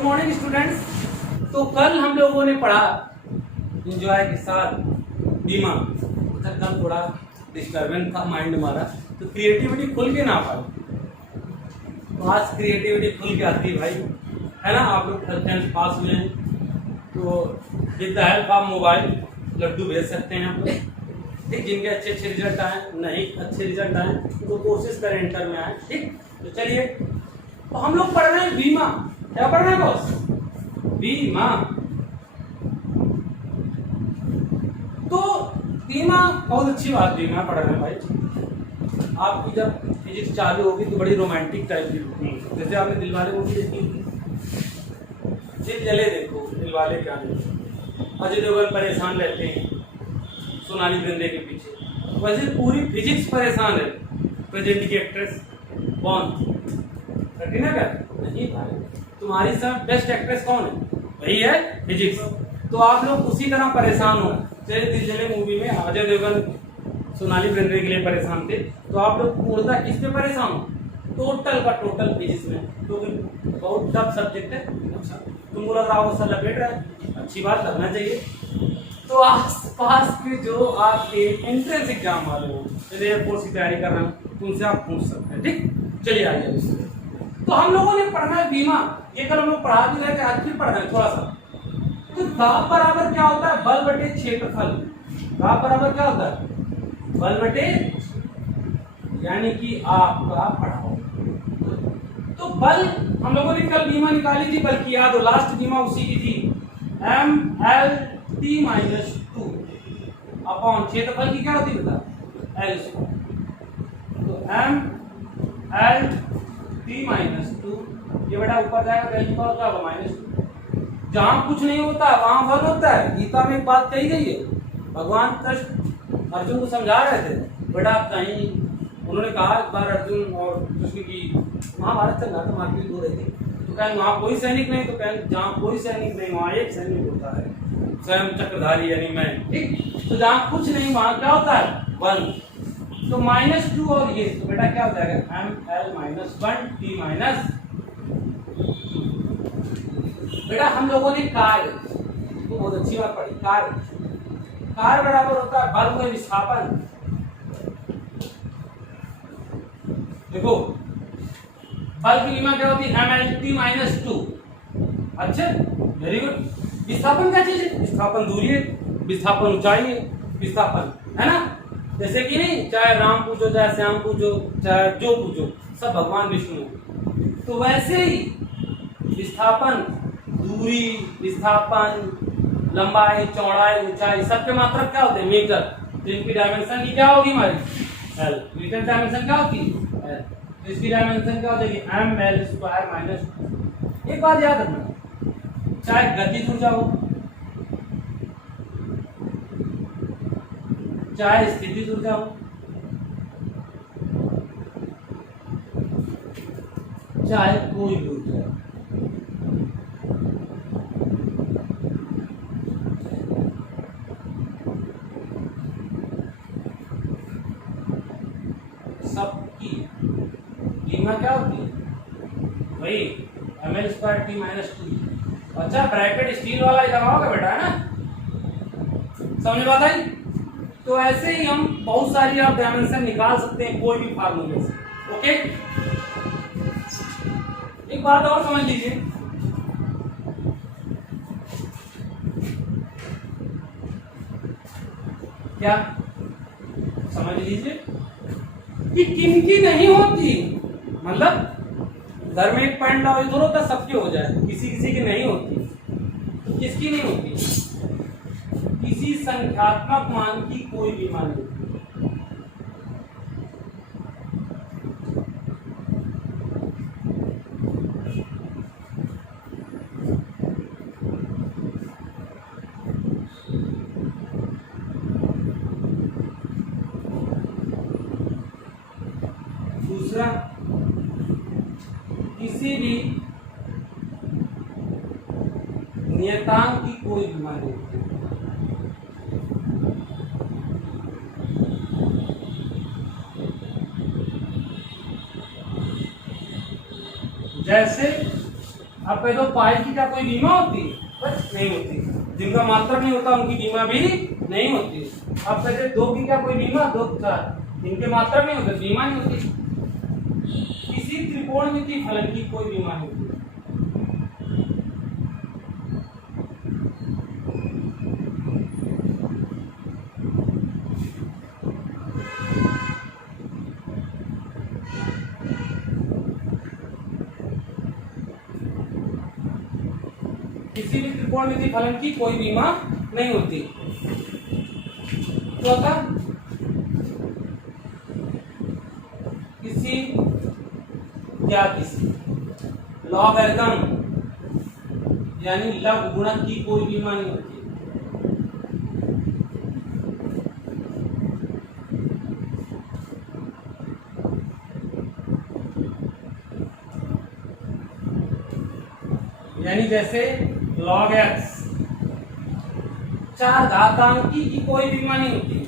Good morning students. तो कल हम लोगों ने पढ़ा एंजॉय के साथ बीमा। अच्छा, कल थोड़ा डिस्टर्बेंस था माइंड हमारा, तो क्रिएटिविटी खुल के ना पाई। तो आज क्रिएटिविटी खुल के आती है भाई, है ना। आप लोग 10th पास हुए हैं तो with the help of mobile लड्डू भेज सकते हैं आप लोग। ठीक, जिनके अच्छे अच्छे रिजल्ट आए, नहीं अच्छे रिजल्ट आए तो कोशिश करें इंटर में आए। ठीक, तो चलिए, तो हम लोग पढ़ रहे हैं बीमा। क्या पढ़ रहे हैं बॉस? बीमा। तो बीमा बहुत अच्छी बात, बीमा पढ़ रहे हैं भाई। आपकी जब फिजिक्स चालू होगी तो बड़ी रोमांटिक टाइप की होगी। जैसे आपने दिलवाले मूवी देखी, दिल जले देखो, दिलवाले क्या नहीं, अजय देवगन परेशान रहते हैं सोनाली बेंद्रे के पीछे, वैसे पूरी फिजिक्स परेशान है। प्रेजेंट की एक्ट्रेस कौन? कटरीना कैफ? नहीं भाई, तुम्हारी सब बेस्ट एक्ट्रेस कौन है? वही है फिजिक्स। तो आप लोग उसी तरह परेशान हो। जैसे दिल जले मूवी में अजय देवगन सोनाली बेंद्रे के लिए परेशान थे, तो आप लोग पूर्णतः किस पे परेशान हो? टोटल का टोटल फिजिक्स में, क्योंकि बहुत टफ सब्जेक्ट है। तुमको लग रहा हो सर लपेट रहा है, अच्छी बात, लगना चाहिए। तो आस पास के जो आपके एंट्रेंस एग्जाम वाले हो, एयरफोर्स की तैयारी कर रहे हो, उनसे आप पूछ सकते हैं। ठीक, चलिए आइए। तो हम लोगों ने पढ़ना है बीमा। ये कल हम लोग पढ़ा भी रहे थे, आज भी पढ़ना है थोड़ा सा। तो दाब बराबर क्या होता है? बल बटे क्षेत्रफल। दाब बराबर क्या होता है? बल बटे, यानी कि आपका पढ़ाओ। तो बल हम लोगों ने कल बीमा निकाली थी, बल्कि याद हो लास्ट बीमा उसी की थी, MLT माइनस 2 अपॉन क्षेत्रफल की क्या होती है बता? L square. तो MLT माइनस 2, ये बेटा ऊपर जाएगा, वैल्यू का होता है -2। जहां कुछ नहीं होता वहां फल होता है। गीता में एक बात कही गई है, भगवान कृष्ण अर्जुन को समझा रहे थे। बेटा कहीं उन्होंने कहा एक बार अर्जुन और कृष्ण की महाभारत चल रहा था, मारपीट हो रही थी, तो कहें वहां कोई सैनिक नहीं, तो कहें जहां कोई सैनिक नहीं वहां एक सैनिक होता है, स्वयं चक्रधारी यानी मैं। ठीक, तो जहां कुछ नहीं वहां क्या होता है? बल। तो -2 और ये, तो बेटा क्या हो जाएगा? ML minus 1 T minus. बेटा हम लोगों ने कार्य, तो बहुत अच्छी बात पढ़ी, कार्य बराबर होता है बल में विस्थापन। देखो बल की कीमत क्या होती है? MLT minus 2। अच्छा, वेरी गुड। विस्थापन क्या चीज है? विस्थापन दूरी है, विस्थापन ऊंचाई है, विस्थापन, है ना। जैसे कि नहीं, चाहे राम पूजो, चाहे श्याम पूजो, चाहे जो पूजो, सब भगवान विष्णु। तो वैसे ही विस्थापन, दूरी, विस्थापन, लंबाई, चौड़ाई, ऊंचाई, सबके मात्रक क्या होते हैं? मीटर। तो इनकी डायमेंशन की क्या होगी हमारी? L। मीटर डायमेंशन क्या होती है? L। तो इसकी डायमेंशन क्या हो जाएगी? ML square minus. एक बात याद रखना, चाहे गतिज ऊर्जा हो, चाहे स्थितिज ऊर्जा हो, चाहे कोई भी ऊर्जा हो, सबकी कीमत क्या होती है? वही ML स्क्वायर T माइनस 2। अच्छा, ब्रैकेट स्टील वाला ही लगाओगे बेटा, है ना। समझ बात आई? तो ऐसे ही हम बहुत सारी आप डायमेंशन निकाल सकते हैं कोई भी फार्मूले से। ओके, एक बात और समझ लीजिए, क्या समझ लीजिए कि किनकी नहीं होती, मतलब घर में एक पैंट लाओ, इधर होता सबके हो जाए, किसी किसी की नहीं होती। तो किसकी नहीं होती? किसी संख्यात्मक मान की कोई भी मान नहीं। दूसरा, किसी भी नियतांक की कोई भी मान नहीं। जैसे अब कह दो पाई की क्या कोई बीमा होती है? बस नहीं होती। जिनका मात्रक नहीं होता उनकी बीमा भी नहीं होती। अब कहते 2 की क्या कोई बीमा? 2 4 इनके मात्रक नहीं होते, बीमा नहीं होती। किसी त्रिकोणमितीय फलन की कोई बीमा नहीं होती। किसी भी त्रिकोणमितीय फलन की कोई बीमा नहीं होती। चौथा, किसी लॉगरिथम यानी लघु गुणक की कोई बीमा नहीं होती। यानी जैसे log x 4 घातांकी की कोई बीमा नहीं होती।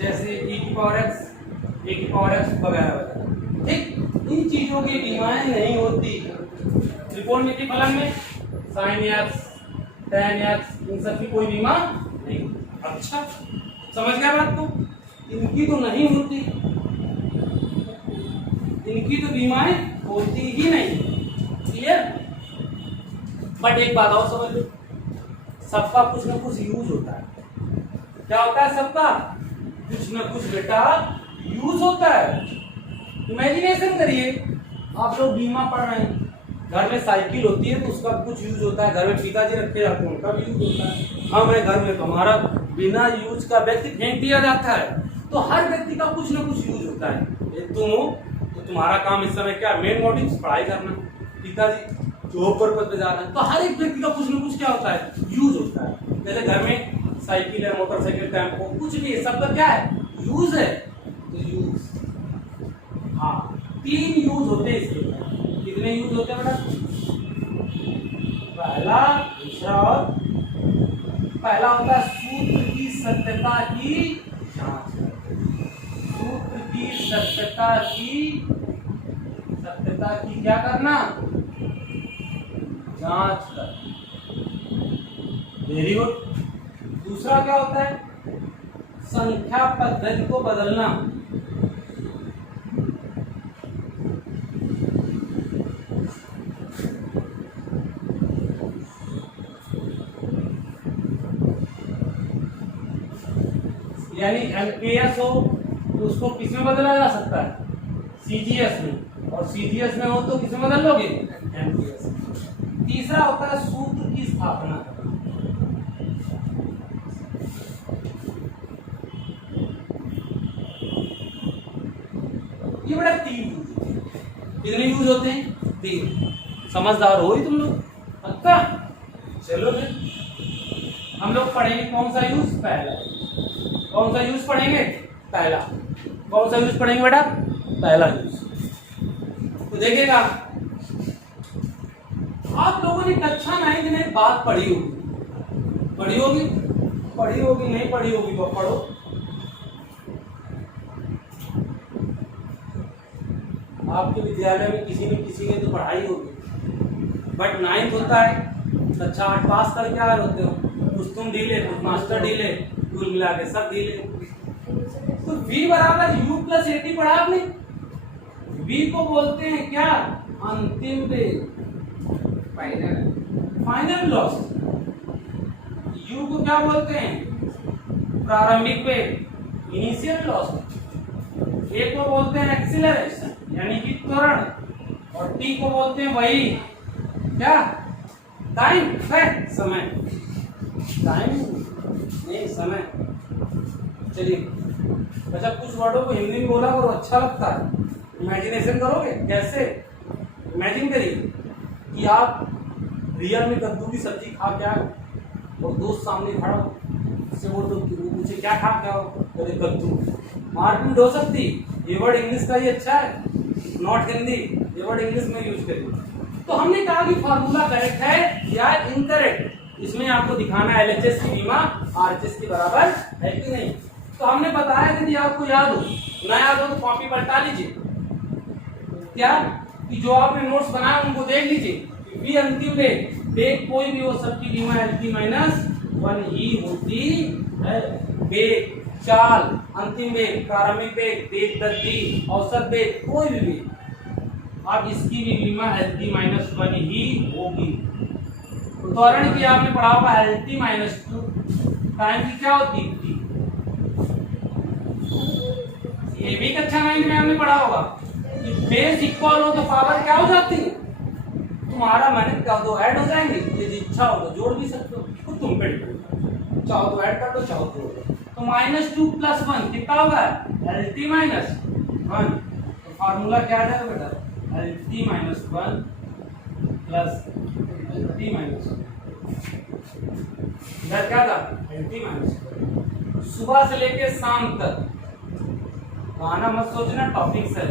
जैसे e की पावर x, a की पावर x वगैरह वगैरह। ठीक, इन चीजों की बीमाएं नहीं होती। त्रिकोणमितीय फलन में sin x, tan x इन सब की कोई बीमा नहीं होती। अच्छा, समझ गया बात को? इनकी तो नहीं होती, इनकी तो बीमाएं होती ही नहीं। क्लियर? बट एक बात और समझ लो, सबका कुछ ना कुछ यूज होता है। क्या होता है सबका? कुछ ना कुछ बेटा यूज होता है। इमेजिनेशन करिए, आप लोग बीमा पढ़ रहे हैं, घर में साइकिल होती है तो उसका कुछ यूज होता है, घर में पिताजी रखे जाते हैं उनका भी यूज होता है। हमारे घर में तो हमारा बिना यूज का व्यक्ति फेंक दिया जाता है। तो हर व्यक्ति का कुछ ना कुछ यूज होता है। तुम हो तो तुम्हारा काम इस समय क्या? मेन मोटिव पढ़ाई करना, पिताजी जॉब पर्पस पे जाना है। तो हर एक व्यक्ति का कुछ ना कुछ क्या होता है? यूज होता है। जैसे घर में साइकिल है, मोटरसाइकिल, टेम्पो, कुछ भी है, सबका क्या है? यूज है। तो यूज, हाँ 3 यूज होते हैं इसके। कितने यूज होते हैं बेटा? पहला, दूसरा और पहला होता है सूत्र की सत्यता की जांच। सूत्र की सत्यता की क्या करना? जांच करना। Very good. दूसरा क्या होता है? संख्या पद्धति को बदलना। यानी एमकेएस हो तो उसको किस में बदला जा सकता है? सीजीएस में। और सीजीएस में हो तो किस में बदल लोगे? एमकेएस। तीसरा होता है सूत्र की स्थापना करना। ये बड़ा 3 यूज होते हैं। कितने यूज होते हैं? 3। समझदार हो ही तुम लोग। पक्का? चलो फिर हम लोग पढ़ेंगे कौन सा यूज? पहला। कौन सा यूज पढ़ेंगे? पहला। कौन सा यूज पढ़ेंगे बेटा? पहला यूज। तो देखिएगा, आप लोगों ने कक्षा 9 में बात पढ़ी होगी, पढ़ी होगी, नहीं पढ़ी होगी तो पढ़ो। आपके विद्यालय में किसी न किसी ने तो पढ़ाई होगी। बट 9th होता है, कक्षा 8 पास करके आ रहे होते हो, कुछ तुम ढीले, कुछ मास्टर ढीले, कुल मिला के सब ढीले। तो v बराबर u प्लस AT पढ़ा आपने? v को बोलते हैं क्या? अंतिम वेग, फाइनल वेलोसिटी। u को क्या बोलते हैं? प्रारंभिक वेग, इनिशियल वेलोसिटी। a को बोलते हैं एक्सीलरेशन यानी कि त्वरण, और t को बोलते हैं वही क्या? टाइम, समय। टाइम नहीं, समय। चलिए अच्छा, कुछ वर्डों को हिंदी में बोला करो, अच्छा लगता है। इमेजिनेशन करोगे? कैसे? इमेजिन करिए कि आप रियल में कद्दू की सब्जी खा के आए और दोस्त सामने खड़ा हो, उससे वो तो पूछे क्या खा के आओ, अरे कद्दू। मारपीट हो सकती। ये वर्ड इंग्लिश का ही अच्छा है, नॉट हिंदी। ये वर्ड इंग्लिश में यूज करिए। तो हमने कहा कि फार्मूला करेक्ट है या इनकरेक्ट, इसमें आपको दिखाना है LHS की बीमा RHS के बराबर है कि नहीं। तो हमने बताया कि यदि आपको याद हो, ना याद हो तो कॉपी पलटा लीजिए, क्या कि जो आपने नोट्स बनाए उनको देख लीजिए। भी अंतिम बेग कोई भी हो, सबकी बीमा LT-1 ही होती है। बेग, चाल, अंतिम बेग, प्रारंभिक बेग, बेग वृद्धि, औसत बेग, कोई भी बेग, अब इसकी भी बीमा LT-1 ही होगी। उदाहरण की आपने पढ़ा होगा LT-2 टाइम की क्या होती है, ये भी कक्षा 9 में हमने पढ़ा होगा कि बेस इक्वल हो तो पावर क्या हो जाती है तुम्हारा, मैंने क्या दो ऐड हो जाएंगे, यदि इच्छा हो तो जोड़ भी सकते हो, खुद तुम पे डिपेंड, चाहो तो ऐड कर दो, चाहो तो जोड़ दो। तो -2 + 1 कितना होगा LT-1। तो फार्मूला क्या आ जाएगा बेटा, LT-1 प्लस LT-1, इधर क्या था LT-1। सुबह से लेके शाम तक, गाना मत सोचना, टॉपिक्स है,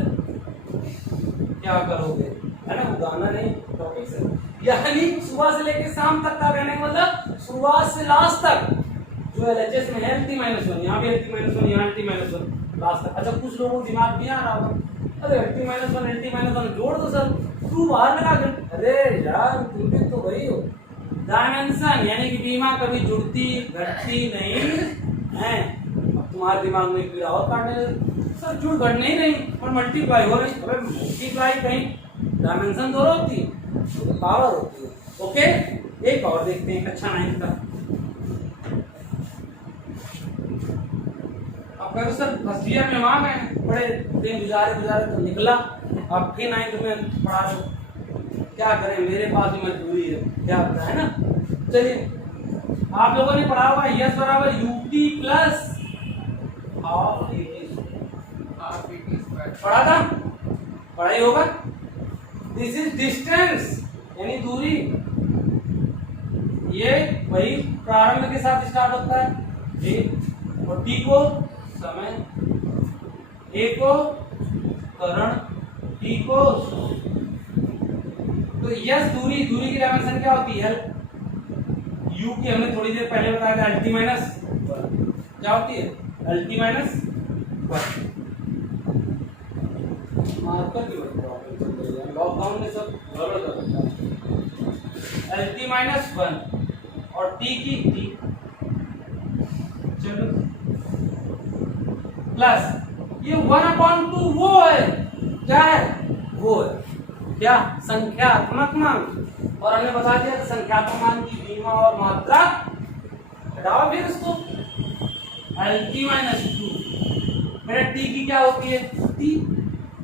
क्या करोगे, है ना, वो गाना नहीं टॉपिक्स है। यानी सुबह से लेके शाम तक का कहने का मतलब शुरुआत से लास्ट तक जो LHS में है LT-1, यहाँ भी LT-1, यहाँ LT-1 लास्ट तक। अच्छा, कुछ लोगों को दिमाग भी आ रहा होगा, अरे LT-1 जोड़ दो सर, तू बाहर लगा कर, अरे यार तुम भी तो वही हो, डायमेंशन यानी कि बीमा कभी जुड़ती घटती नहीं है। अब तुम्हारे दिमाग में कीड़ा और काटने लगे, सर जुड़ घटने ही नहीं और मल्टीप्लाई हो रही, अबे मल्टीप्लाई कहीं डायमेंशन तो होती है, तो पावर होती है। ओके, एक और देखते हैं कक्षा 9 का। अब कहो सर फर्स्ट ईयर में वहां गए, बड़े दिन गुजारे तो निकला, अब फिर 9th में पढ़ा दो, क्या करें, मेरे पास भी मजबूरी है, क्या पता है ना। चलिए, आप लोगों ने पढ़ा होगा यस बराबर UT प्लस पढ़ा था, पढ़ाई होगा। दिस इज डिस्टेंस यानी दूरी, ये वही प्रारंभ के साथ स्टार्ट होता है, और T को समय, A को करण, T को, तो यस दूरी की डायमेंशन क्या होती है U की, हमने थोड़ी देर पहले बताया था LT-1 क्या होती है LT-1। मार्कर की लॉकडाउन में सब गड़बड़ कर देता है। LT-1 और T की T, चलो प्लस ये 1/2 वो है, क्या है वो है क्या, संख्यात्मक मान, और हमने बता दिया कि संख्यात्मक मान की बीमा और मात्रा हटाओ फिर इसको। LT-2 मेरा T की क्या होती है T,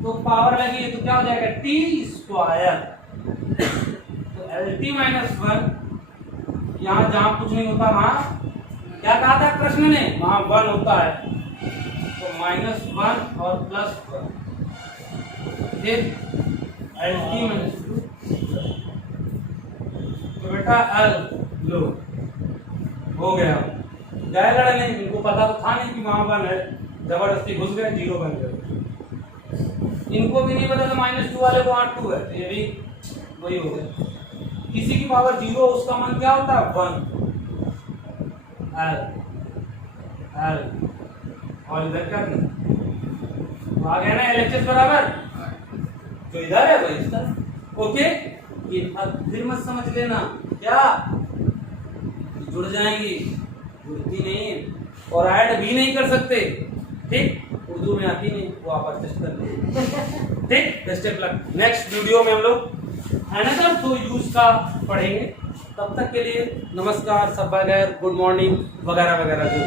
तो पावर लगी है तो क्या हो जाएगा T²। तो LT-1 यहाँ जहां कुछ नहीं होता वहां क्या कहा था प्रश्न ने, वहां 1 होता है, तो -1 और +1, फिर LT-2, तो बेटा L लो हो गया। गए लड़ने, इनको पता तो था नहीं कि वहां 1 है, जबरदस्ती घुस गए, 0 बन गए। इनको भी नहीं पता था -2 वाले को 2 है, तो ये भी वही हो गया। किसी की पावर 0 उसका मान क्या होता है 1, L और इधर क्या आ गया ना LHS बराबर, जो इधर है वही इस तरह। ओके, ये अब फिर मत समझ लेना क्या जुड़ जाएंगी, जुड़ती नहीं है, और ऐड भी नहीं कर सकते, ठीक, उर्दू में आती नहीं, वो आप एडजस्ट कर लो, ठीक। Best of luck, next video में हम लोग अनदर 2 यूज का पढ़ेंगे। तब तक के लिए नमस्कार, सब गुड मॉर्निंग वगैरह वगैरह जो